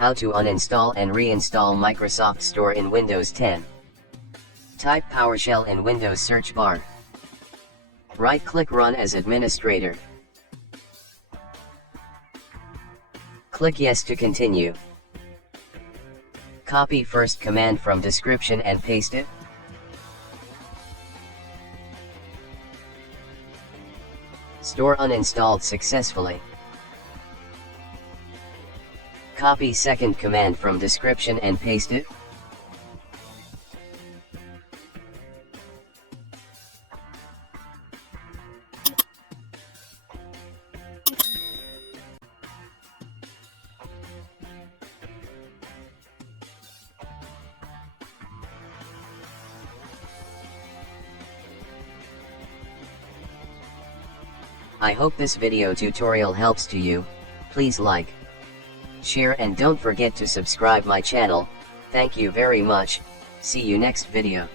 How to uninstall and reinstall Microsoft Store in Windows 10. Type PowerShell in Windows search bar. Right-click Run as administrator. Click Yes to continue. Copy first command from description and paste it. Store uninstalled successfully. Copy second command from description and paste it. I hope this video tutorial helps to you. Please like, share and don't forget to subscribe my channel. Thank you very much. See you next video.